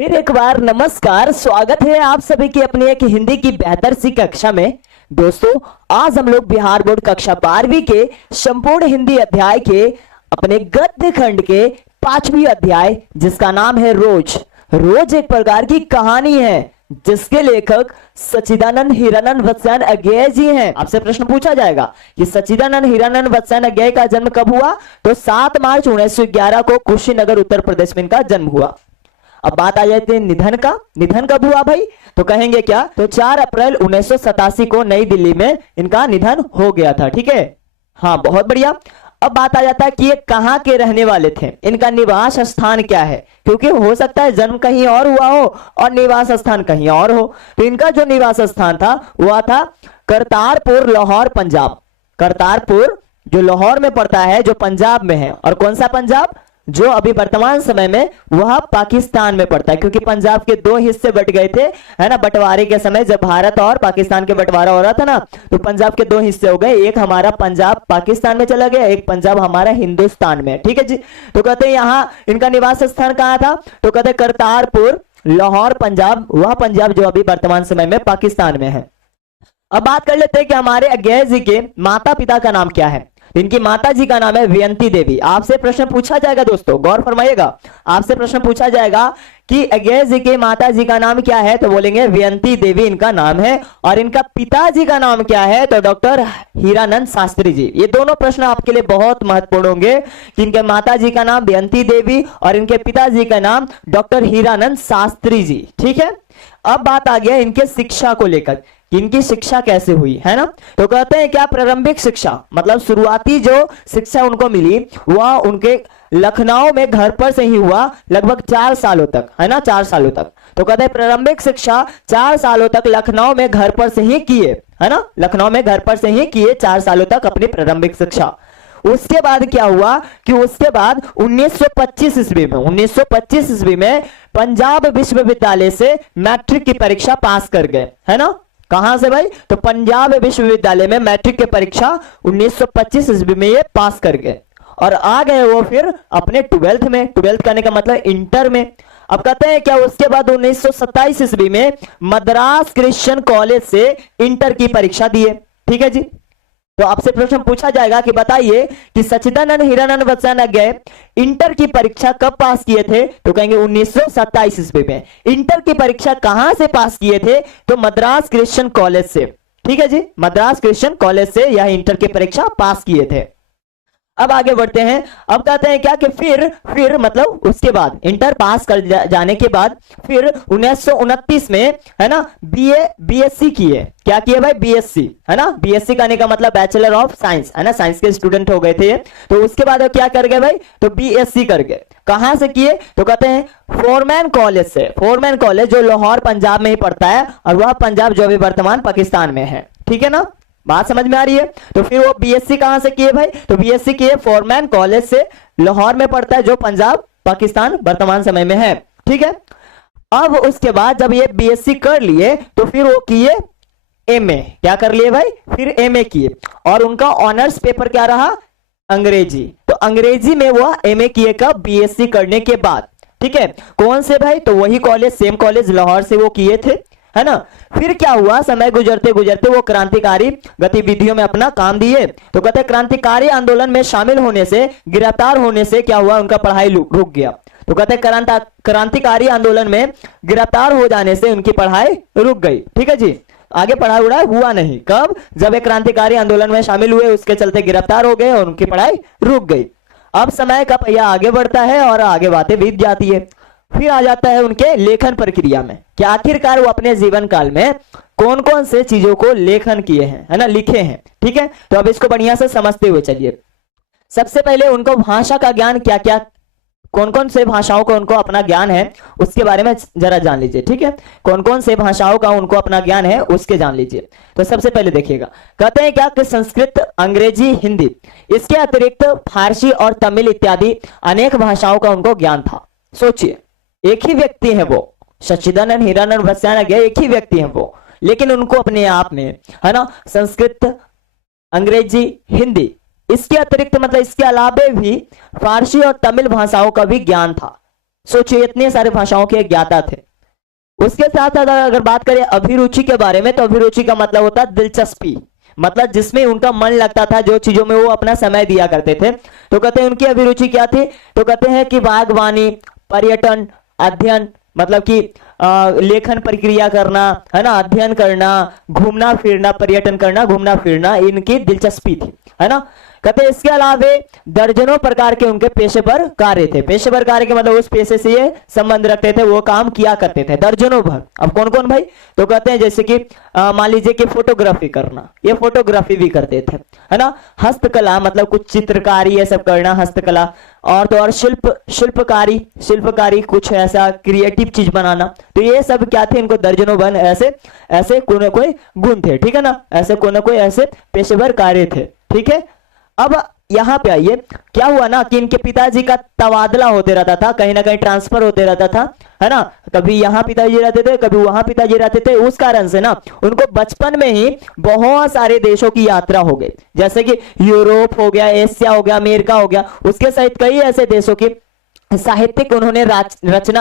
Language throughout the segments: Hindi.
फिर एक बार नमस्कार, स्वागत है आप सभी की अपनी एक हिंदी की बेहतर सी कक्षा में। दोस्तों, आज हम लोग बिहार बोर्ड कक्षा 12वीं के संपूर्ण हिंदी अध्याय के अपने गद्य खंड के 5वीं अध्याय, जिसका नाम है रोज। रोज एक प्रकार की कहानी है जिसके लेखक सच्चिदानंद हीरानंद वत्स्यायन अज्ञेय जी हैं। आपसे प्रश्न पूछा जाएगा कि सच्चिदानंद हीरानंद वत्स्यायन अज्ञेय का जन्म कब हुआ? तो 7 मार्च 1911 को कुशीनगर उत्तर प्रदेश में इनका जन्म हुआ। अब बात आ जाती है निधन का। निधन कब हुआ भाई? तो कहेंगे क्या? तो 4 अप्रैल 1987 को नई दिल्ली में इनका निधन हो गया था। ठीक है, हाँ, बहुत बढ़िया। अब बात आ जाता है कि ये कहाँ के रहने वाले थे, इनका निवास स्थान क्या है, क्योंकि हो सकता है जन्म कहीं और हुआ हो और निवास स्थान कहीं और हो। तो इनका जो निवास स्थान था वह था करतारपुर, लाहौर, पंजाब। करतारपुर जो लाहौर में पड़ता है, जो पंजाब में है। और कौन सा पंजाब? जो अभी वर्तमान समय में वह पाकिस्तान में पड़ता है, क्योंकि पंजाब के 2 हिस्से बट गए थे, है ना। बंटवारे के समय जब भारत और पाकिस्तान के बंटवारा हो रहा था ना, तो पंजाब के 2 हिस्से हो गए। एक हमारा पंजाब पाकिस्तान में चला गया, एक पंजाब हमारा हिंदुस्तान में। ठीक है जी। तो कहते हैं यहाँ इनका निवास स्थान कहाँ था? तो कहते करतारपुर, लाहौर, पंजाब, वह पंजाब जो अभी वर्तमान समय में पाकिस्तान में है। अब बात कर लेते हैं कि हमारे अज्ञेय जी के माता पिता का नाम क्या है। इनकी माता जी का नाम है वियंती देवी। आपसे प्रश्न पूछा जाएगा दोस्तों, गौर फरमाइएगा। आपसे प्रश्न पूछा जाएगा कि अज्ञेय जी के माता जी का नाम क्या है, तो बोलेंगे वियंती देवी इनका नाम है। और इनका पिताजी का नाम क्या है? तो डॉक्टर हीरानंद शास्त्री जी। ये दोनों प्रश्न आपके लिए बहुत महत्वपूर्ण होंगे कि इनके माता जी का नाम वियंती देवी और इनके पिताजी का नाम डॉक्टर हीरानंद शास्त्री जी। ठीक है। अब बात आ गया इनके शिक्षा को लेकर, इनकी शिक्षा कैसे हुई, है ना। तो कहते हैं क्या, प्रारंभिक शिक्षा मतलब शुरुआती जो शिक्षा उनको मिली वह उनके लखनऊ में घर पर से ही हुआ, लगभग 4 सालों तक, है ना, 4 सालों तक। तो कहते हैं प्रारंभिक शिक्षा 4 सालों तक लखनऊ में घर पर से ही किए, है ना, लखनऊ में घर पर से ही किए 4 सालों तक अपनी प्रारंभिक शिक्षा। उसके बाद क्या हुआ कि उसके बाद 1925 ईस्वी में पंजाब विश्वविद्यालय से मैट्रिक की परीक्षा पास कर गए, है ना। कहां से भाई? तो पंजाब विश्वविद्यालय में मैट्रिक की परीक्षा 1925 ईस्वी में ये पास कर गए और आ गए वो फिर अपने 12th में। 12th करने का मतलब इंटर में। अब कहते हैं क्या, उसके बाद 1927 ईस्वी में मद्रास क्रिश्चियन कॉलेज से इंटर की परीक्षा दिए। ठीक है जी। तो आपसे प्रश्न पूछा जाएगा कि बताइए कि सच्चिदानंद हीरानंद वत्स्यायन अज्ञेय इंटर की परीक्षा कब पास किए थे? तो कहेंगे 1927 ईस्वी में। इंटर की परीक्षा कहां से पास किए थे? तो मद्रास क्रिश्चियन कॉलेज से। ठीक है जी, मद्रास क्रिश्चियन कॉलेज से यह इंटर की परीक्षा पास किए थे। अब आगे बढ़ते हैं। अब कहते हैं क्या कि फिर मतलब उसके बाद इंटर पास कर जाने के बाद फिर 1929 में, है ना, बीएससी किए। क्या किए भाई? बीएससी, है ना। बीएससी करने का मतलब बैचलर ऑफ साइंस, है ना, साइंस के स्टूडेंट हो गए थे। तो उसके बाद क्या कर गए भाई? तो बीएससी कर गए। कहां से किए? तो कहते हैं फोरमैन कॉलेज से। फोरमैन कॉलेज जो लाहौर पंजाब में ही पड़ता है और वह पंजाब जो अभी वर्तमान पाकिस्तान में है। ठीक है ना, बात समझ में आ रही है। तो फिर वो बीएससी कहां से किए भाई? तो बीएससी किए फोरमैन कॉलेज से, लाहौर में पड़ता है, जो पंजाब पाकिस्तान वर्तमान समय में है। ठीक है। अब उसके बाद जब ये बीएससी कर लिए तो फिर वो किए एमए। क्या कर लिए भाई? फिर एमए किए और उनका ऑनर्स पेपर क्या रहा? अंग्रेजी। तो अंग्रेजी में वो एमए किए कब? बीएससी करने के बाद। ठीक है। कौन से भाई? तो वही कॉलेज, सेम कॉलेज लाहौर से वो किए थे, है ना। फिर क्या हुआ, समय गुजरते गुजरते वो क्रांतिकारी गतिविधियों में अपना काम दिए। तो कहते हैं क्रांतिकारी आंदोलन में शामिल होने से, गिरफ्तार होने से क्या हुआ, उनका पढ़ाई रुक गया। तो कहते हैं क्रांतिकारी आंदोलन में गिरफ्तार हो जाने से उनकी पढ़ाई रुक गई। ठीक है जी, आगे पढ़ाई उड़ाई हुआ नहीं। कब? जब एक क्रांतिकारी आंदोलन में शामिल हुए, उसके चलते गिरफ्तार हो गए और उनकी पढ़ाई रुक गई। अब समय का पहिया आगे बढ़ता है और आगे बातें बीत जाती है। फिर आ जाता है उनके लेखन प्रक्रिया में कि आखिरकार वो अपने जीवन काल में कौन कौन से चीजों को लेखन किए हैं, है ना, लिखे हैं। ठीक है। तो अब इसको बढ़िया से समझते हुए चलिए। सबसे पहले उनको भाषा का ज्ञान, क्या क्या, कौन कौन से भाषाओं का उनको अपना ज्ञान है, उसके बारे में जरा जान लीजिए। ठीक है। कौन कौन से भाषाओं का उनको अपना ज्ञान है उसके जान लीजिए। तो सबसे पहले देखिएगा, कहते हैं क्या कि संस्कृत, अंग्रेजी, हिंदी, इसके अतिरिक्त फारसी और तमिल इत्यादि अनेक भाषाओं का उनको ज्ञान था। सोचिए, एक ही व्यक्ति है वो, सच्चिदानंद हीरानंद वत्स्यायन अज्ञेय एक ही व्यक्ति है वो, लेकिन उनको अपने आप में, है ना, संस्कृत, अंग्रेजी, हिंदी, इसके अतिरिक्त मतलब इसके अलावे भी फारसी और तमिल भाषाओं का भी ज्ञान था। सोचिए इतने सारे भाषाओं के ज्ञाता थे। उसके साथ साथ अगर बात करें अभिरुचि के बारे में, तो अभिरुचि का मतलब होता है दिलचस्पी, मतलब जिसमें उनका मन लगता था, जो चीजों में वो अपना समय दिया करते थे। तो कहते हैं उनकी अभिरुचि क्या थी, तो कहते हैं कि बागवानी, पर्यटन, अध्ययन, मतलब कि लेखन प्रक्रिया करना, है ना, अध्ययन करना, घूमना फिरना, पर्यटन करना, घूमना फिरना, इनकी दिलचस्पी थी, है ना। कहते हैं इसके अलावा दर्जनों प्रकार के उनके पेशेवर कार्य थे। पेशेवर कार्य के मतलब उस पेशे से ये संबंध रखते थे, वो काम किया करते थे, दर्जनों भर। अब कौन कौन भाई, तो कहते हैं जैसे कि मान लीजिए कि फोटोग्राफी करना, ये फोटोग्राफी भी करते थे, है ना। हस्तकला मतलब कुछ चित्रकारी ये सब करना, हस्तकला। और तो और शिल्पकारी कुछ ऐसा क्रिएटिव चीज बनाना। तो ये सब क्या थे, इनको दर्जनों बन ऐसे ऐसे कोई ना कोई गुण थे, ठीक है ना, ऐसे कोई ना कोई ऐसे पेशेवर कार्य थे, ठीक है। अब यहां पे आइए, क्या हुआ ना कि इनके पिताजी का तबादला होते रहता था, कहीं ना कहीं ट्रांसफर होते रहता था, है ना। कभी यहां पिताजी रहते थे, कभी वहां पिताजी रहते थे। उस कारण से ना उनको बचपन में ही बहुत सारे देशों की यात्रा हो गई, जैसे कि यूरोप हो गया, एशिया हो गया, अमेरिका हो गया, उसके सहित कई ऐसे देशों की साहित्यिक उन्होंने रचना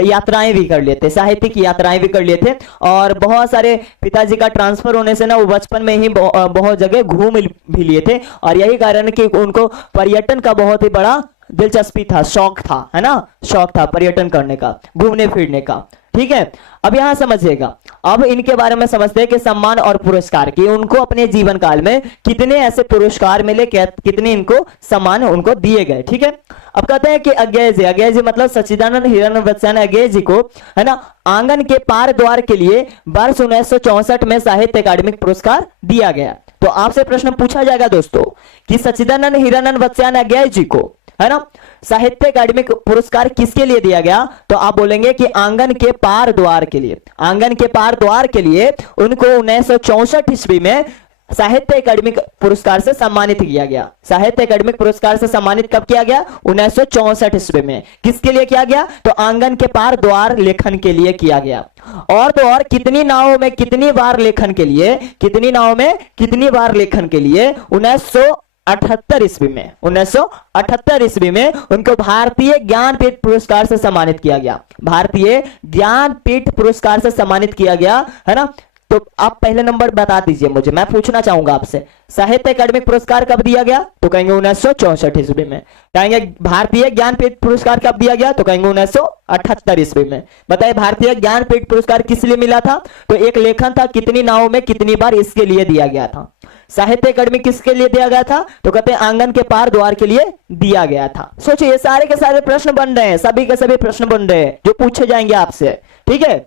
यात्राएं भी कर लिए थे, साहित्यिक यात्राएं भी कर लिए थे। और बहुत सारे पिताजी का ट्रांसफर होने से ना वो बचपन में ही बहुत जगह घूम भी लिए थे। और यही कारण कि उनको पर्यटन का बहुत ही बड़ा दिलचस्पी था, शौक था, है ना, शौक था पर्यटन करने का, घूमने फिरने का, ठीक है। अब यहां समझिएगा, अब इनके बारे में समझते हैं कि सम्मान और पुरस्कार की उनको अपने जीवन काल में कितने ऐसे पुरस्कार मिले, कितने इनको सम्मान उनको दिए गए, ठीक है। अब कहते हैं कि अज्ञेय जी मतलब सच्चिदानंद हिरण्यवत्सन अज्ञेय जी को, है ना, आंगन के पार द्वार के लिए वर्ष 1964 में साहित्य अकादमिक पुरस्कार दिया गया। तो आपसे प्रश्न पूछा जाएगा दोस्तों कि सच्चिदानंद हिरण्यवत्सन अज्ञेय जी को, है ना, साहित्य अकादमिक पुरस्कार किसके लिए दिया गया, तो आप बोलेंगे कि आंगन के पार द्वार के लिए। आंगन के पार द्वार के लिए उनको 1964 ईस्वी में साहित्य अकादमिक पुरस्कार से सम्मानित किया गया। साहित्य अकादमिक पुरस्कार से सम्मानित कब किया गया, 1964 ईस्वी में। किसके लिए किया गया, तो आंगन के पार द्वार लेखन के लिए किया गया। और तो और कितनी नावों में कितनी बार लेखन के लिए, कितनी नावों में कितनी बार लेखन के लिए 1978 ईस्वी में, 1978 ईस्वी में उनको भारतीय ज्ञानपीठ पुरस्कार से सम्मानित किया गया। भारतीय ज्ञानपीठ पुरस्कार से सम्मानित किया गया, है ना। तो आप पहले नंबर बता दीजिए मुझे, मैं पूछना चाहूंगा आपसे, साहित्य अकादमिक पुरस्कार कब दिया गया, तो कहेंगे 1964 ईस्वी में। कहेंगे भारतीय ज्ञानपीठ पुरस्कार कब दिया गया, तो कहेंगे 1978 ईस्वी में। बताइए भारतीय ज्ञानपीठ पुरस्कार किस लिए मिला था, तो एक लेखन था कितनी नावों में कितनी बार, इसके लिए दिया गया था। साहित्य अकादमी किसके लिए दिया गया था, तो कहते हैं आंगन के पार द्वार के लिए दिया गया था। सोचिए ये सारे के सारे प्रश्न बन रहे हैं, सभी के सभी प्रश्न बन रहे हैं जो पूछे जाएंगे आपसे, ठीक है।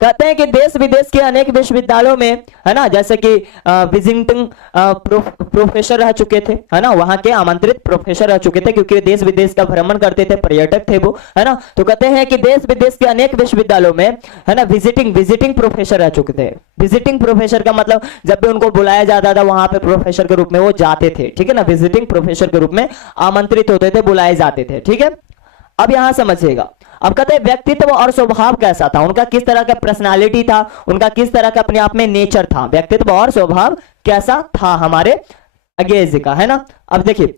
कहते हैं कि देश विदेश के अनेक विश्वविद्यालयों में, है ना, जैसे कि विजिटिंग प्रोफेसर रह चुके थे, है ना, वहां के आमंत्रित प्रोफेसर रह चुके थे, क्योंकि देश विदेश का भ्रमण करते थे, पर्यटक थे वो, है ना। तो कहते हैं कि देश विदेश के अनेक विश्वविद्यालयों में, है ना, विजिटिंग प्रोफेसर रह चुके थे। विजिटिंग प्रोफेसर का मतलब जब भी उनको बुलाया जाता था वहां पे प्रोफेसर के रूप में वो जाते थे, ठीक है ना, विजिटिंग प्रोफेसर के रूप में आमंत्रित होते थे, बुलाए जाते थे, ठीक है। अब यहां समझिएगा, अब कहते हैं व्यक्तित्व और स्वभाव कैसा था, उनका किस तरह का पर्सनालिटी था, उनका किस तरह का अपने आप में नेचर था, व्यक्तित्व और स्वभाव कैसा था हमारे अज्ञेय जी का, है ना। अब देखिए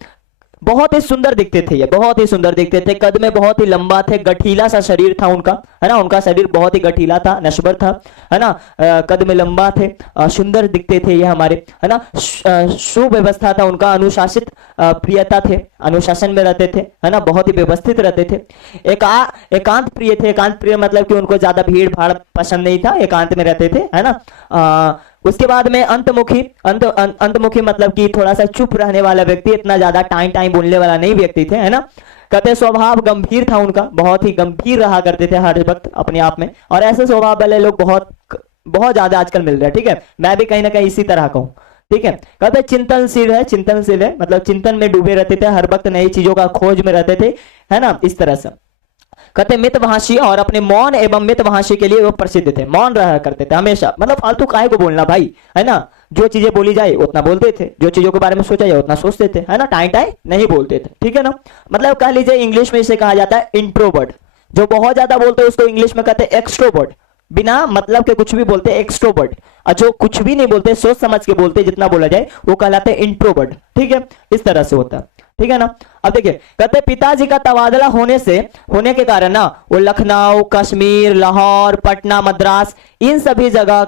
बहुत ही सुंदर दिखते थे ये, बहुत ही सुंदर दिखते थे, कद में बहुत ही लंबा थे, गठीला सा शरीर था उनका, है ना, उनका शरीर बहुत ही गठीला था, नश्वर था, है ना, कद में लंबा थे, सुंदर दिखते थे ये हमारे, है ना, सुव्यवस्था था उनका, अनुशासित प्रियता थे, अनुशासन में रहते थे, है ना, बहुत ही व्यवस्थित रहते थे। एकांत प्रिय थे, एकांत प्रिय मतलब कि उनको ज्यादा भीड़ भाड़ पसंद नहीं था, एकांत में रहते थे, है ना। उसके बाद में अंतमुखी मतलब कि थोड़ा सा चुप रहने वाला व्यक्ति, इतना ज्यादा टाइम बोलने वाला नहीं व्यक्ति थे, है ना। कहते स्वभाव गंभीर था उनका, बहुत ही गंभीर रहा करते थे हर वक्त अपने आप में, और ऐसे स्वभाव वाले लोग बहुत ज्यादा आजकल मिल रहे हैं, ठीक है। मैं भी कहीं ना कहीं इसी तरह का हूं, ठीक है। कहते चिंतनशील है मतलब चिंतन में डूबे रहते थे, हर वक्त नई चीजों का खोज में रहते थे, है ना, इस तरह से। कहते मितभाषी और अपने मौन एवं मितभाषी के लिए वो प्रसिद्ध थे, मौन रहा करते थे हमेशा, मतलब फालतू काहे को बोलना भाई, है ना, जो चीजें बोली जाए उतना बोलते थे, जो चीजों के बारे में सोचा जाए उतना सोचते थे, है ना, टाइम नहीं बोलते थे, ठीक है ना। मतलब कह लीजिए इंग्लिश में इसे कहा जाता है इंट्रोवर्ट, जो बहुत ज्यादा बोलते हैं उसको इंग्लिश में कहते हैं एक्सट्रोवर्ट, बिना मतलब के कुछ भी बोलते हैं एक्सट्रोवर्ट, और जो कुछ भी नहीं बोलते सोच समझ के बोलते जितना बोला जाए वो कहलाते हैं इंट्रोवर्ट, ठीक है, इस तरह से होता है, ठीक है ना। अब देखिए, कहते पिताजी का तबादला होने के कारण ना वो लखनऊ, कश्मीर, लाहौर, पटना, मद्रास, इन सभी जगह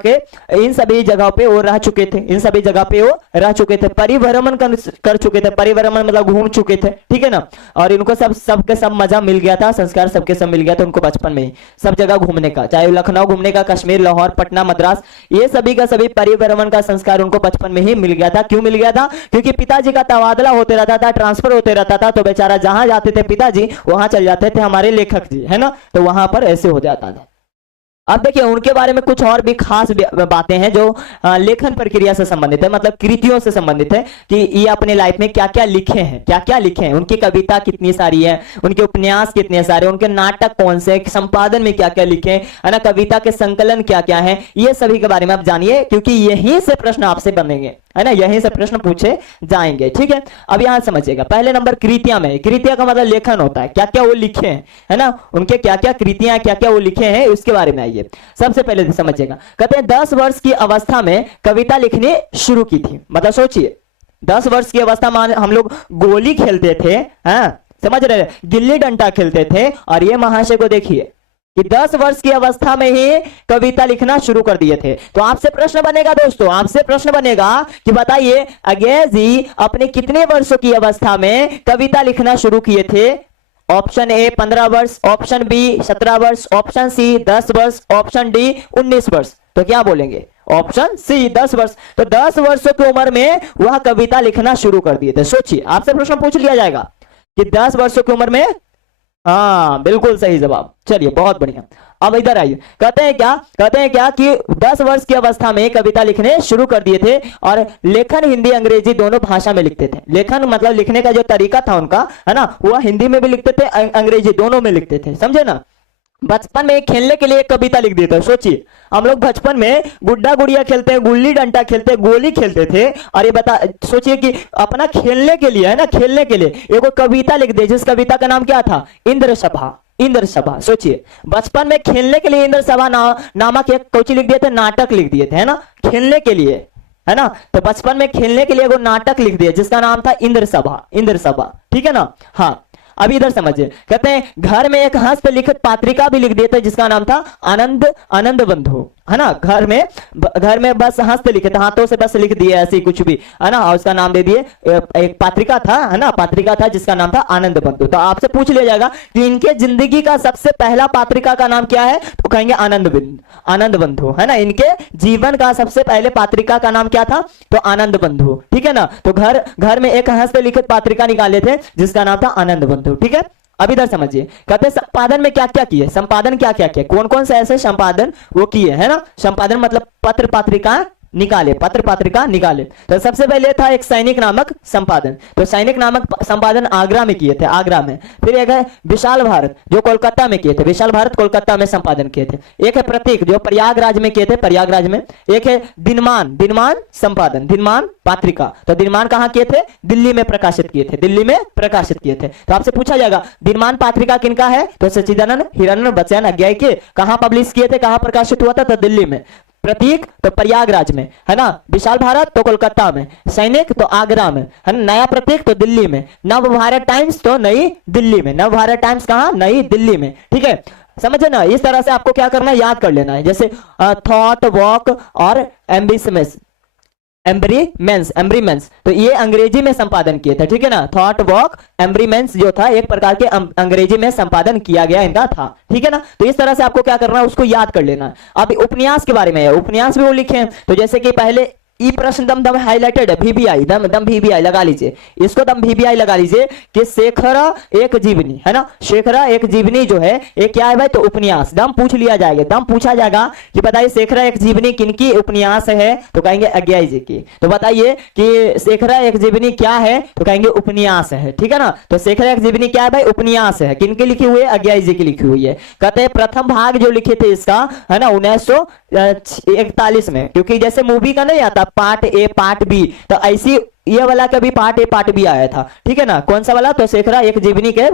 पे वो रह चुके थे। इन सभी जगह पे वो रह चुके थे, परिभ्रमण कर चुके थे। परिभ्रमण मतलब घूम चुके थे, ठीक है ना। और इनको सबके सब मजा मिल गया था, संस्कार सबके सब मिल गया था उनको बचपन में ही, सब जगह घूमने का, चाहे लखनऊ घूमने का, कश्मीर, लाहौर, पटना, मद्रास, ये सभी का सभी परिभ्रमण का संस्कार उनको बचपन में ही मिल गया था। क्यों मिल गया था? क्योंकि पिताजी का तबादला होते रहता था, ट्रांसफर होते रहता था, तो बेचारा जहां जाते थे पिताजी वहां चल जाते थे हमारे लेखक जी, है ना। तो वहां पर ऐसे हो जाता था। अब देखिए उनके बारे में कुछ और भी खास बातें हैं जो लेखन प्रक्रिया से संबंधित है, मतलब कृतियों से संबंधित है कि ये अपने लाइफ में क्या क्या लिखे हैं, क्या क्या लिखे हैं। उनकी कविता कितनी सारी है, उनके उपन्यास कितने सारे, उनके नाटक कौन से, संपादन में क्या क्या लिखे है ना, कविता के संकलन क्या क्या है, ये सभी के बारे में आप जानिए, क्योंकि यहीं से प्रश्न आपसे बनेंगे, है ना, यहीं से प्रश्न पूछे जाएंगे, ठीक है। अब यहां समझिएगा, पहले नंबर कृतियां में, कृतियां का मतलब लेखन होता है, क्या क्या वो लिखे हैं, है ना, उनके क्या क्या कृतियां, क्या क्या वो लिखे हैं, उसके बारे में आइए। सबसे पहले समझिएगा, कहते हैं 10 वर्ष की अवस्था में कविता लिखनी शुरू की थी। मतलब सोचिए, 10 वर्ष की अवस्था में हम लोग गोली खेलते थे, हाँ समझ रहे, गिल्ली डंडा खेलते थे, और ये महाशय को देखिए कि 10 वर्ष की अवस्था में ही कविता लिखना शुरू कर दिए थे। तो आपसे प्रश्न बनेगा दोस्तों, आपसे प्रश्न बनेगा कि बताइए अज्ञेय जी अपने कितने वर्षों की अवस्था में कविता लिखना शुरू किए थे? ऑप्शन ए 15 वर्ष, ऑप्शन बी 17 वर्ष, ऑप्शन सी 10 वर्ष, ऑप्शन डी 19 वर्ष। तो क्या बोलेंगे? ऑप्शन सी 10 वर्ष। तो 10 वर्षों की उम्र में वह कविता लिखना शुरू कर दिए थे। सोचिए, आपसे प्रश्न पूछ लिया जाएगा कि 10 वर्षों की उम्र में, हाँ बिल्कुल सही जवाब। चलिए बहुत बढ़िया। अब इधर आइए, कहते हैं क्या कि 10 वर्ष की अवस्था में कविता लिखने शुरू कर दिए थे, और लेखन हिंदी अंग्रेजी दोनों भाषा में लिखते थे। लेखन मतलब लिखने का जो तरीका था उनका, है ना, वह हिंदी में भी लिखते थे, अंग्रेजी दोनों में लिखते थे, समझे ना। बचपन में खेलने के लिए एक कविता लिख दिए थे। सोचिए, हम लोग बचपन में गुड्डा गुड़िया खेलते हैं, गुल्ली डंडा खेलते हैं, गोली खेलते थे, और ये सोचिए कि अपना खेलने के लिए, है ना, खेलने के लिए एक कविता लिख दिए, जिस कविता का नाम क्या था? इंद्र सभा। इंद्र सभा। सोचिए, बचपन में खेलने के लिए इंद्र सभा नामक एक कोची लिख दिए थे, नाटक लिख दिए थे, है ना, खेलने के लिए, है ना। तो बचपन में खेलने के लिए वो नाटक लिख दिया जिसका नाम था इंद्र सभा। इंद्र सभा, ठीक है ना। हाँ, अब इधर समझिए, कहते हैं घर में एक हस्तलिखित पत्रिका भी लिख दिए थे जिसका नाम था आनंद बंधु, है ना। घर में बस हस्तलिखित, हाथों से बस लिख दिए ऐसे कुछ भी, है ना, और उसका नाम दे दिए, एक पत्रिका था, है ना, पत्रिका था जिसका नाम था आनंद बंधु। तो आपसे पूछ लिया जाएगा कि इनके जिंदगी का सबसे पहला पत्रिका का नाम क्या है? तो कहेंगे आनंद बंधु, है ना। इनके जीवन का सबसे पहले पत्रिका का नाम क्या था? तो आनंद बंधु, ठीक है ना। तो घर में एक हस्तलिखित पत्रिका निकाले थे जिसका नाम था आनंद बंधु, ठीक है। अब इधर समझिए, कहते हैं संपादन में क्या क्या किए, संपादन क्या क्या किए, कौन कौन से ऐसे संपादन वो किए, है ना। संपादन मतलब पत्र पत्रिका निकाले। तो सबसे पहले था एक सैनिक नामक संपादन। तो सैनिक नामक संपादन आगरा में किए थे, आगरा में। फिर एक है विशाल भारत, जो कोलकाता में किए थे, विशाल भारत कोलकाता में संपादन किए थे। एक है प्रतीक, जो प्रयागराज में किए थे, प्रयागराज में। एक है दिनमान संपादन, दिनमान पत्रिका। तो दिनमान कहां किए थे? दिल्ली में प्रकाशित किए थे, दिल्ली में प्रकाशित किए थे। तो आपसे पूछा जाएगा दिनमान पत्रिका किनका है? तो सच्चिदानंद हिरण्य बच्चन अज्ञाय के। कहां पब्लिश किए थे, कहां प्रकाशित हुआ था? तो दिल्ली में। प्रतीक तो प्रयागराज में, है ना। विशाल भारत तो कोलकाता में, सैनिक तो आगरा में, है ना। नया प्रतीक तो दिल्ली में, नव भारत टाइम्स तो नई दिल्ली में। नव भारत टाइम्स कहां? नई दिल्ली में, ठीक है। समझे ना। इस तरह से आपको क्या करना है, याद कर लेना है। जैसे थॉट, वॉक और एम्ब्रीमेंस, तो ये अंग्रेजी में संपादन किए थे, ठीक है ना। थॉट, वॉक, एम्ब्रीमेंस जो था एक प्रकार के अंग्रेजी में संपादन किया गया इनका था, ठीक है ना। तो इस तरह से आपको क्या करना है, उसको याद कर लेना है। अब उपन्यास के बारे में है, उपन्यास भी वो लिखे हैं। तो जैसे कि पहले ई प्रश्न दम हाईलाइटेड है, VBI दम VBI लगा लीजिए, इसको दम VBI लगा लीजिए कि शेखरा एक जीवनी, है ना। शेखरा एक जीवनी जो है ये क्या है भाई? तो उपन्यास। दम पूछ लिया जाएगा, दम पूछा जाएगा कि बताइए शेखरा एक जीवनी किनकी उपन्यास है? तो कहेंगे अज्ञाय जी की। तो बताइए कि शेखरा एक जीवनी क्या है? तो कहेंगे उपन्यास है, ठीक है ना। तो शेखरा एक जीवनी क्या है भाई? उपन्यास है। किनकी लिखी हुई है? अज्ञाय जी की लिखी हुई है। कहते हैं प्रथम भाग जो लिखे थे इसका, है ना, 1941 में। क्योंकि जैसे मूवी का नहीं आता पार्ट ए पार्ट बी, तो ऐसी ये वाला का भी पार्ट ए पार्ट बी आया था, ठीक है ना। कौन सा वाला? तो शेखरा एक जीवनी के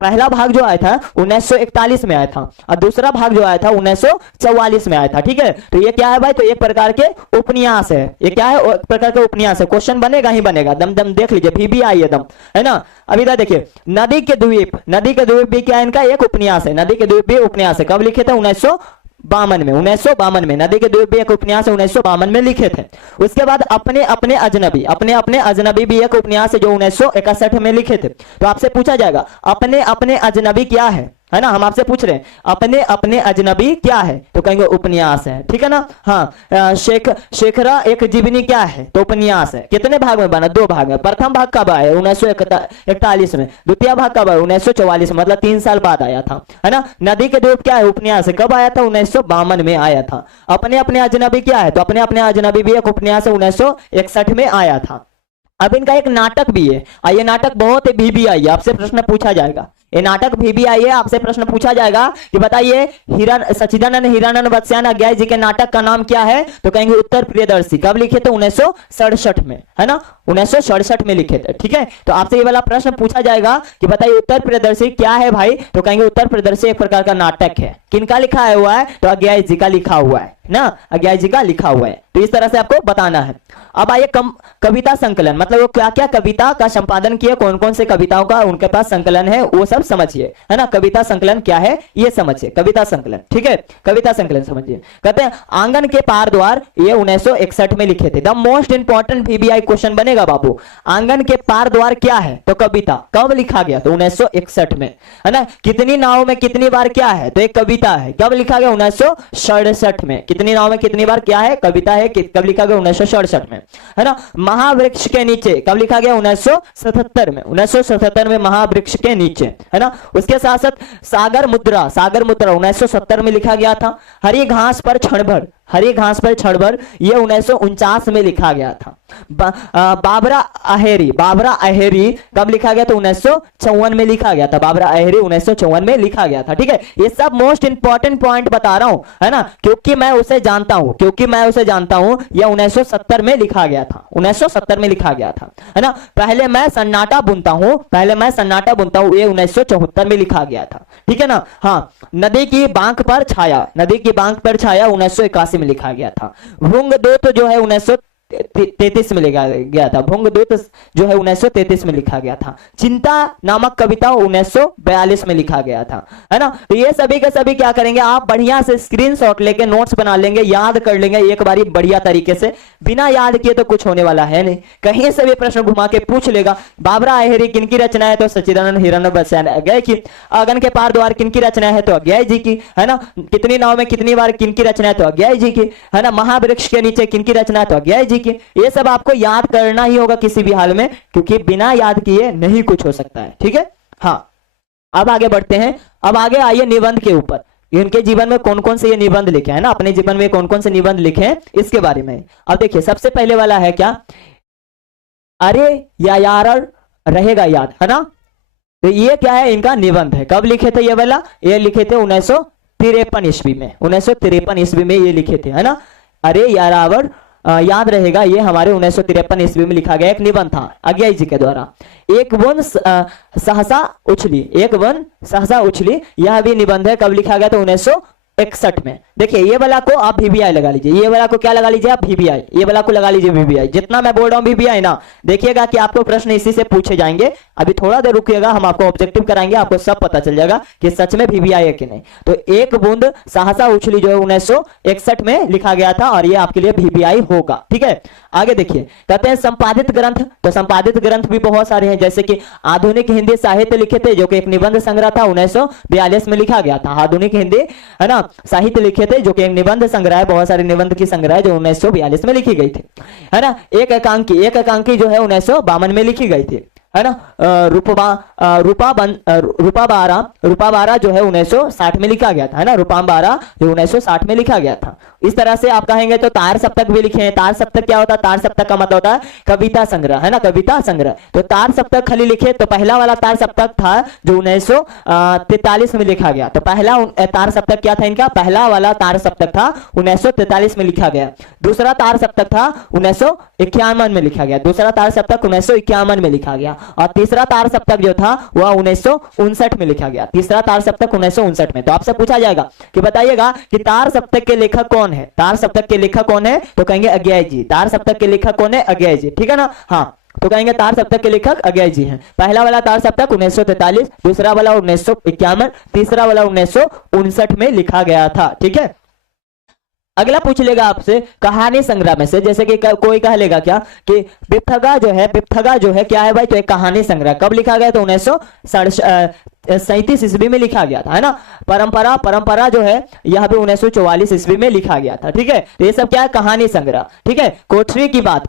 पहला भाग जो आया था 1941 में आया था और दूसरा भाग जो आया था 1944 में आया था। ठीक है, तो ये क्या है भाई, तो एक प्रकार के उपन्यास है। ये क्या है, एक प्रकार के उपन्यास है। क्वेश्चन बनेगा ही बनेगा, दम दम देख लीजिए, भी आई है दम, है ना। अभी इधर देखिए, नदी के द्वीप, नदी के द्वीप भी क्या है, इनका एक उपन्यास है। नदी के द्वीप भी उपन्यास है। कब लिखे थे, 1952 में। नदी के द्वीप भी एक उपन्यास है, 1952 में लिखे थे। उसके बाद अपने अपने अजनबी, अपने अपने अजनबी भी एक उपन्यास है जो 1961 में लिखे थे। तो आपसे पूछा जाएगा अपने अपने अजनबी क्या है ना। हम आपसे पूछ रहे हैं अपने अपने अजनबी क्या है, तो कहेंगे उपन्यास है। ठीक है ना। हाँ, शेखरा एक जीवनी क्या है, तो उपन्यास है। कितने भाग में बना, 2 भाग में। प्रथम भाग कब आया, 1941 में। द्वितीय भाग कब आया, 1944 में, मतलब 3 साल बाद आया था, है ना। नदी के द्वीप क्या है, उपन्यास है। कब आया था, 1952 में आया था। अपने अपने अजनबी क्या है, तो अपने अपने अजनबी भी एक उपन्यास है, 1961 में आया था। अब इनका एक नाटक भी है, और ये नाटक बहुत भी आई है, आपसे प्रश्न पूछा जाएगा। ये नाटक भी आई है, आपसे प्रश्न पूछा जाएगा कि बताइए सच्चिदानंद हीरानंद बख्शियान अज्ञाय जी के नाटक का नाम क्या है, तो कहेंगे उत्तर प्रियदर्शी। कब लिखे थे, 1967 में, है ना। 1967 में लिखे थे। ठीक है, तो आपसे ये वाला प्रश्न पूछा जाएगा कि बताइए उत्तर प्रियदर्शी क्या है भाई, तो कहेंगे उत्तर प्रियदर्शी एक प्रकार का नाटक है। किनका लिखा हुआ है, तो अज्ञाय जी का लिखा हुआ है ना, अज्ञाय जी का लिखा हुआ है। तो इस तरह से आपको बताना है। अब आइए कविता संकलन, मतलब वो क्या क्या कविता का संपादन किया, कौन कौन से कविताओं का उनके पास संकलन है, वो सब समझिए, है ना। कविता संकलन क्या है ये समझिए, कविता संकलन। ठीक है, कविता संकलन समझिए। कहते हैं आंगन के पार द्वार, ये 1961 में लिखे थे। The most important VBI question बनेगा बाबू, आंगन के पार द्वार क्या है, तो कविता। कब लिखा गया, तो 1961 में, है ना। कितनी नाव में कितनी बार क्या है, तो एक कविता है। कब लिखा गया, 1967 में। कितनी नाव में कितनी बार क्या है, कविता है। कब लिखा गया, 1967 में, है ना। महावृक्ष के नीचे कब लिखा गया, 1977 में। 1977 में महावृक्ष के नीचे, है ना। उसके साथ साथ सागर मुद्रा 1970 में लिखा गया था। हरी घास पर क्षण भर, हरी घास पर क्षण भर, ये 1949 में लिखा गया था। बाबरा अहेरी कब लिखा गया, तो 1954 में लिखा गया था। बाबरा अहेरी 1954 में लिखा गया था। ठीक है, ये सब मोस्ट इंपॉर्टेंट पॉइंट बता रहा हूं, है ना, क्योंकि मैं उसे जानता हूं। यह 1970 में लिखा गया था, 1970 में लिखा गया था, है ना। पहले मैं सन्नाटा बुनता हूं, ये 1974 में लिखा गया था। ठीक है ना। हाँ, नदी की बांक पर छाया 1981 में लिखा गया था। भृंग दूत जो है 1933 में लिखा गया था। भृंग दूत जो है 1933 में लिखा गया था। चिंता नामक कविता 1942 में लिखा गया था, है ना। तो ये सभी के सभी क्या करेंगे, आप बढ़िया से स्क्रीनशॉट लेके नोट्स बना लेंगे, याद कर लेंगे एक बारी बढ़िया तरीके से। बिना याद किए तो कुछ होने वाला है नहीं, कहीं से भी प्रश्न घुमा के पूछ लेगा। बाबरा अहेरी किनकी रचना है, तो सच्चिदानंद हीरानंद बख्शियान अज्ञाय की। आंगन के पार द्वार किनकी रचना है, तो अज्ञाय जी की, है ना। कितनी नाव में कितनी बार किनकी रचना है, तो अज्ञाय जी की, है ना। महावृक्ष के नीचे किनकी रचना है, तो अज्ञाय जी की। ये सब आपको याद करना ही होगा किसी भी हाल में, क्योंकि बिना याद किए नहीं कुछ हो सकता है। ठीक है। हाँ, अब आगे बढ़ते हैं। अब आगे आइए निबंध के ऊपर। इनके जीवन में कौन कौन से ये निबंध लिखे हैं ना, अपने जीवन में कौन कौन से निबंध लिखे हैं इसके बारे में। अब देखिए, सबसे पहले वाला है क्या, अरे या यार रहेगा याद, है ना। तो ये क्या है, इनका निबंध है। कब लिखे थे ये वाला, ये लिखे थे 1953 ईस्वी में। 1953 ईस्वी में ये लिखे थे, है ना। अरे यारावर याद रहेगा, ये हमारे 1953 ईस्वी में लिखा गया एक निबंध था अज्ञाय जी के द्वारा। एक वन सहसा उछली, यह भी निबंध है। कब लिखा गया, तो 1961 में। देखिए, ये वाला को आप VBI लगा लीजिए, ये वाला को क्या लगा लीजिए आप, VBI। ये वाला को लगा लीजिए VBI। जितना मैं बोल रहा हूं VBI ना, देखिएगा कि आपको प्रश्न इसी से पूछे जाएंगे। अभी थोड़ा देर रुकिएगा, हम आपको ऑब्जेक्टिव कराएंगे, आपको सब पता चल जाएगा कि सच में VBI है कि नहीं। तो एक बूंद सहसा उछली जो है 1961 में लिखा गया था, और ये आपके लिए VBI होगा। ठीक है, आगे देखिए, कहते हैं संपादित ग्रंथ। तो संपादित ग्रंथ भी बहुत सारे हैं, जैसे कि आधुनिक हिंदी साहित्य लिखे थे, जो कि एक निबंध संग्रह था, 1942 में लिखा गया था। आधुनिक हिंदी, है ना, साहित्य लिखे थे, जो कि एक निबंध संग्रह है, बहुत सारे निबंध की संग्रह जो 1942 में लिखी गई थी, है ना। एक एकांकी जो है 1952 में लिखी गई थी, है ना। रूपा बारा जो है 1960 में लिखा गया था, है ना। रूपाम बारा जो 1960 में लिखा गया था। इस तरह से आप कहेंगे तो तार सप्तक भी लिखे हैं। तार सप्तक क्या होता है, तार सप्तक का मतलब होता है कविता संग्रह, है ना, कविता संग्रह। तो तार सप्तक खाली लिखे, तो पहला वाला तार सप्तक था जो 1943 में लिखा गया। तो पहला तार सप्तक क्या था इनका, पहला वाला तार सप्तक था 1943 में लिखा गया। दूसरा तार सप्तक था 1951 में लिखा गया। दूसरा तार सप्तक 1951 में लिखा गया। और तीसरा तार सप्तक जो था वह 1959 में लिखा गया। तीसरा तार सप्तक 1959 में। तो आपसे पूछा जाएगा कि बताइएगा कि तार सप्तक के लेखक कौन है। तार सप्तक के लेखक कौन है? तो कहेंगे अज्ञेय जी। तार सप्तक के लेखक कौन है? अज्ञेय जी। ठीक है ना? हाँ, तो कहेंगे तार सप्तक के लेखक अज्ञेय जी हैं। पहला वाला तार सप्तक 1943, दूसरा वाला 1951, तीसरा वाला 1959 में लिखा गया था। ठीक है। अगला पूछ लेगा आपसे कहानी संग्रह में से, जैसे कि कोई कह लेगा क्या कि बिपथगा जो है क्या है भाई? तो एक कहानी संग्रह। कब लिखा गया? तो 1937 ईस्वी में लिखा गया था, है ना। परंपरा जो है यह भी 1944 ईस्वी में लिखा गया था। ठीक है। तो ये सब क्या है? कहानी संग्रह। ठीक है। कोठरी की बात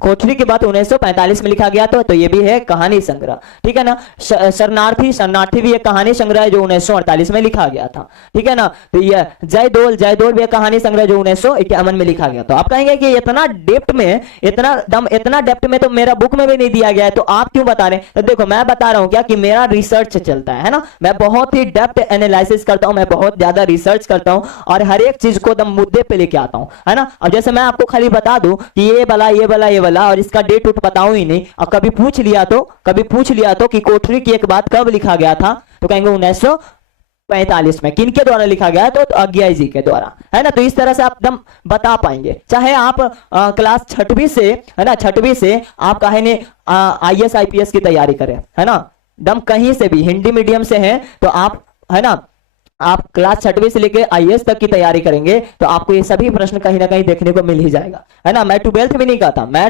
1945 में लिखा गया तो ये भी है कहानी संग्रह। ठीक है ना। शरणार्थी भी एक कहानी संग्रह है जो 1948 में लिखा गया था। ठीक है ना। तो ये जयदोल भी एक कहानी संग्रह जो 1951 में लिखा गया। तो आप कहेंगे कि इतना डेप्थ में, इतना डेप्थ में तो मेरा बुक में भी नहीं दिया गया है, तो आप क्यों बता रहे हैं? तो देखो, मैं बता रहा हूं क्या कि मेरा रिसर्च चलता है ना। मैं बहुत ही डेप्थ एनालिसिस करता हूं, मैं बहुत ज्यादा रिसर्च करता हूं और हर एक चीज को एकदम मुद्दे पे लेके आता हूं, है ना। अब जैसे मैं आपको खाली बता दूं कि ये वाला और इसका डेट उठ बताऊं ही नहीं, और कभी पूछ लिया तो कि कोठरी की एक बात कब लिखा गया था, तो कहेंगे 1945 में। किनके द्वारा लिखा गया? तो अज्ञेय जी के द्वारा, है ना। तो इस तरह से आप एकदम बता पाएंगे। चाहे आप क्लास 6वीं से, है ना, 6वीं से आप कहेंगे IAS IPS की तैयारी करें, है ना, दम कहीं से भी हिंदी मीडियम से हैं तो आप, है ना, आप क्लास 6वीं से लेकर IAS तक की तैयारी करेंगे तो आपको ये सभी प्रश्न कहीं ना कहीं देखने को मिल ही जाएगा, है ना। मैं 12th भी नहीं कहता, मैं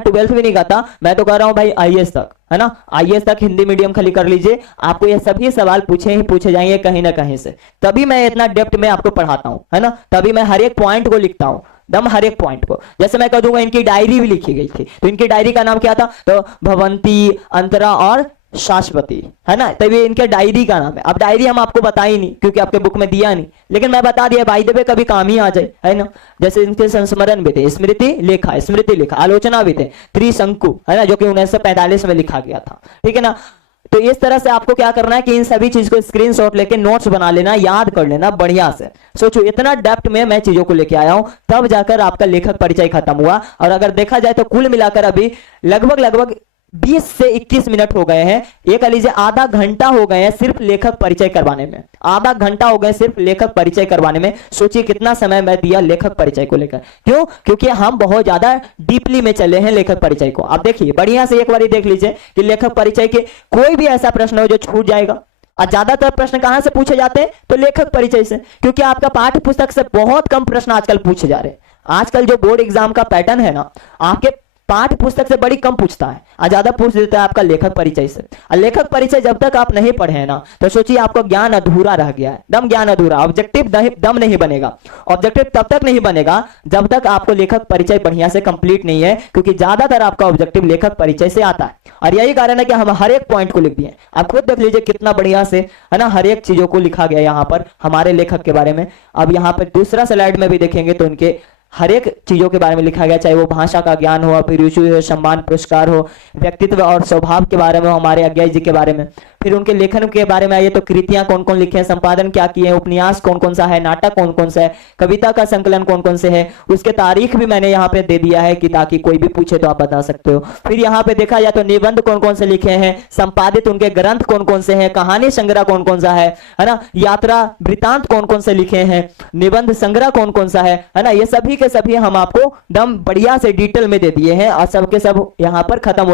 तो कह रहा हूं भाई IAS तक, है ना। IAS तक हिंदी मीडियम खाली कर लीजिए, आपको ये सभी सवाल पूछे जाएंगे कहीं ना कहीं से। तभी मैं इतना डेप्थ में आपको पढ़ाता हूं, है ना। तभी मैं हर एक पॉइंट को लिखता हूं, दम हर एक पॉइंट को। जैसे मैं कह दूंगा इनकी डायरी भी लिखी गई थी, तो इनकी डायरी का नाम क्या था? तो भवंती, अंतरा और शाश्वती, है ना। तभी इनके डायरी का नाम है। अब डायरी हम आपको बता ही नहीं क्योंकि आपके बुक में दिया नहीं, लेकिन मैं बता दिया बाय द वे, कभी काम ही आ जाए, है ना। जैसे इनके संस्मरण भी थे, स्मृति लेखा, आलोचना भी थे, त्रिशंकु, है ना, जो कि 1945 में लिखा गया था। ठीक है ना। तो इस तरह से आपको क्या करना है कि इन सभी चीज को स्क्रीनशॉट लेके नोट्स बना लेना, याद कर लेना बढ़िया से। सोचो इतना डेप्थ में मैं चीजों को लेके आया हूं, तब जाकर आपका लेखक परिचय खत्म हुआ। और अगर देखा जाए तो कुल मिलाकर अभी लगभग 20 से 21 मिनट हो गए हैं। ये कह लीजिए आधा घंटा हो गए हैं सिर्फ लेखक परिचय करवाने में, आधा घंटा हो गए सिर्फ लेखक परिचय करवाने में। सोचिए कितना समय मैं दिया लेखक परिचय को लेकर। क्यों? क्योंकि हम बहुत ज्यादा डीपली में चले हैं लेखक परिचय को। आप देखिए बढ़िया से एक बार देख लीजिए कि लेखक परिचय के कोई भी ऐसा प्रश्न हो जो छूट जाएगा। और ज्यादातर प्रश्न कहां से पूछे जाते हैं? तो लेखक परिचय से, क्योंकि आपका पाठ्य पुस्तक से बहुत कम प्रश्न आजकल पूछे जा रहे हैं। आजकल जो बोर्ड एग्जाम का पैटर्न है ना, आपके पाठ्य पुस्तक से बड़ी कम पूछता है और ज्यादा पूछ देता है आपका लेखक परिचय से। और लेखक परिचय जब तक आप नहीं पढ़े ना, तो सोचिए आपका ज्ञान अधूरा रह गया है, दम ज्ञान अधूरा। ऑब्जेक्टिव दम नहीं बनेगा। ऑब्जेक्टिव तब तक नहीं बनेगा जब तक आपको लेखक परिचय बढ़िया से कंप्लीट नहीं है, क्योंकि ज्यादातर आपका ऑब्जेक्टिव लेखक परिचय से आता है। और यही कारण है कि हम हर एक पॉइंट को लिख दिए। आप खुद देख लीजिए कितना बढ़िया से, है ना, हर एक चीजों को लिखा गया यहाँ पर हमारे लेखक के बारे में। अब यहाँ पर दूसरा स्लाइड में भी देखेंगे तो उनके हर एक चीजों के बारे में लिखा गया, चाहे वो भाषा का ज्ञान हो, अभिरुचि हो, सम्मान पुरस्कार हो, व्यक्तित्व और स्वभाव के बारे में, हमारे अज्ञेय जी के बारे में। फिर उनके लेखन के बारे में आइए तो कृतियां कौन कौन लिखे हैं, संपादन क्या किए हैं, उपन्यास कौन कौन सा है, नाटक कौन कौन सा है, कविता का संकलन कौन कौन से है, उसके तारीख भी मैंने यहाँ पे दे दिया है कि ताकि कोई भी पूछे तो आप बता सकते हो। फिर यहाँ पे देखा जाए तो निबंध कौन कौन से लिखे हैं, संपादित उनके ग्रंथ कौन कौन से हैं, कहानी संग्रह कौन कौन सा है ना, यात्रा वृतांत कौन कौन से लिखे हैं, निबंध संग्रह कौन कौन सा है ना। ये सभी के सभी हम आपको दम बढ़िया से डिटेल में दे दिए हैं और सबके सब यहाँ पर खत्म हो